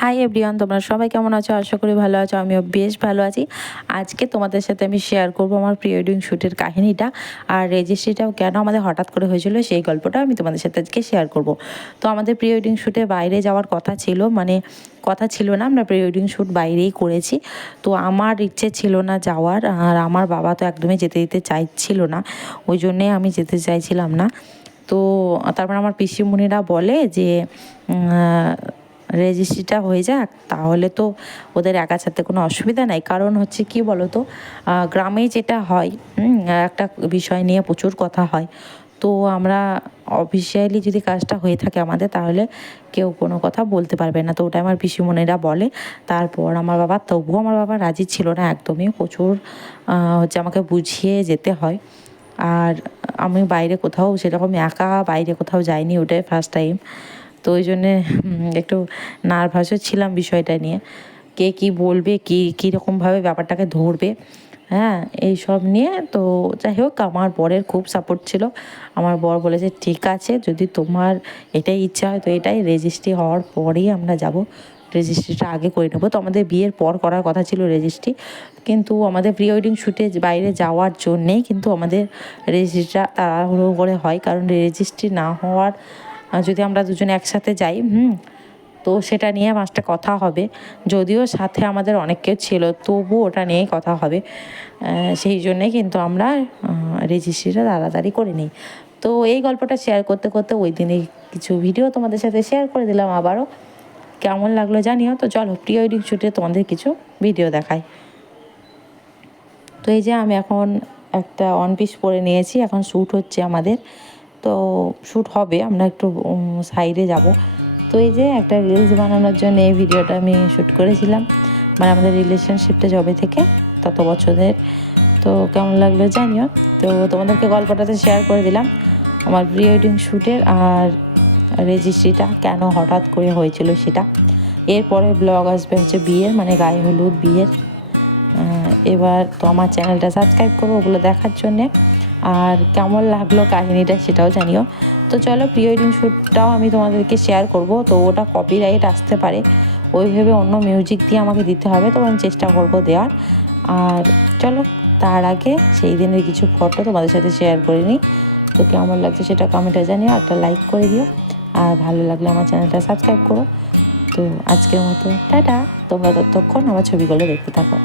Hi everyone, তোমরা সবাই কেমন আছো? আশা করি ভালো আছো। আমিও বেশ ভালো আছি। আজকে তোমাদের সাথে আমি শেয়ার করব আমার প্রি ওয়েডিং শ্যুটের কাহিনীটা, আর রেজিস্ট্রিটাও কেন আমাদের হঠাৎ করে হয়েছিল সেই গল্পটা আমি তোমাদের সাথে আজকে শেয়ার করব। তো আমাদের প্রি ওয়েডিং শ্যুটে বাইরে যাওয়ার কথা ছিল, কথা ছিল না, আমরা প্রি ওয়েডিং শ্যুট বাইরেই করেছি। তো আমার ইচ্ছে ছিল না যাওয়ার, আর আমার বাবা তো একদমই যেতে দিতে চাইছিল না, ওই জন্যে আমি যেতে চাইছিলাম না। তো তারপর আমার পিসিমণিরা বলে যে রেজিস্ট্রিটা হয়ে যাক, তাহলে তো ওদের একা ছাড়তে কোনো অসুবিধা নাই। কারণ হচ্ছে কি বলো তো, গ্রামে যেটা হয়, একটা বিষয় নিয়ে প্রচুর কথা হয়। তো আমরা অফিসিয়ালি যদি কাজটা হয়ে থাকে আমাদের, তাহলে কেউ কোনো কথা বলতে পারবে না। তো ওটা আমার পিসিমণিরা বলে। তারপর তবুও আমার বাবা রাজি ছিল না একদমই, প্রচুর হচ্ছে আমাকে বুঝিয়ে যেতে হয়। আর আমি বাইরে কোথাও সেরকম একা বাইরে কোথাও যাইনি, ওটাই ফার্স্ট টাইম। তো ওই জন্যে একটু নার্ভাসও ছিলাম বিষয়টা নিয়ে, কে কী বলবে, কীরকমভাবে ব্যাপারটাকে ধরবে, হ্যাঁ, এই সব নিয়ে। তো যাই হোক, আমার বরের খুব সাপোর্ট ছিল। আমার বর বলেছে ঠিক আছে, যদি তোমার এটাই ইচ্ছা হয় তো এটাই, রেজিস্ট্রি হওয়ার পরেই আমরা যাব, রেজিস্ট্রিটা আগে করে নেবো। তো আমাদের বিয়ের পর করার কথা ছিল রেজিস্ট্রি, কিন্তু আমাদের প্রি ওয়েডিং শ্যুটে বাইরে যাওয়ার জন্যেই কিন্তু আমাদের রেজিস্ট্রিটা তাড়াহুড়ো করে হয়। কারণ রেজিস্ট্রি না হওয়ার, যদি আমরা দুজনে একসাথে যাই, তো সেটা নিয়ে পাঁচটা কথা হবে। যদিও সাথে আমাদের অনেক কেউ ছিল, তবু ওটা নিয়েই কথা হবে। সেই জন্যে কিন্তু আমরা রেজিস্ট্রিটা তাড়াতাড়ি করে নিই। তো এই গল্পটা শেয়ার করতে করতে ওই দিনে কিছু ভিডিও তোমাদের সাথে শেয়ার করে দিলাম আবারও। কেমন লাগলো জানিও। তো চলো প্রি ওয়েডিং শ্যুটে তোমাদের কিছু ভিডিও দেখাই। তো এই যে আমি এখন একটা ওয়ান পিস পরে নিয়েছি, এখন শ্যুট হচ্ছে আমাদের। তো শ্যুট হবে, আমরা একটু সাইডে যাব। তো এই যে একটা রিলস বানানোর জন্য এই ভিডিওটা আমি শ্যুট করেছিলাম, মানে আমাদের রিলেশনশিপটা যবে থেকে তত বছরের। তো কেমন লাগলো জানিও। তো তোমাদেরকে গল্পটাতে শেয়ার করে দিলাম আমার প্রি ওয়েডিং শ্যুটের, আর রেজিস্ট্রিটা কেন হঠাৎ করে হয়েছিল সেটা। এরপরে ব্লগ আসবে হচ্ছে বিয়ের, মানে গায়ে হলুদ বিয়ের। এবার তো আমার চ্যানেলটা সাবস্ক্রাইব করো ওগুলো দেখার জন্যে। আর কেমন লাগলো কাহিনিটা সেটাও জানিও। তো চলো প্রি ওয়েডিং শ্যুটটাও আমি তোমাদেরকে শেয়ার করব। তো ওটা কপিরাইট আসতে পারে, ওই ভেবে অন্য মিউজিক দিয়ে আমাকে দিতে হবে, তো আমি চেষ্টা করব দেওয়ার। আর চলো, তার আগে সেই দিনের কিছু ফটো তোমাদের সাথে শেয়ার করে নিই। তো কেমন লাগছে সেটা কমেন্টে জানিও, একটা লাইক করে দিও, আর ভালো লাগলে আমার চ্যানেলটা সাবস্ক্রাইব করো। তো আজকের মতো টাটা। তোমরা ততক্ষণ আমার ছবিগুলো দেখতে থাকো।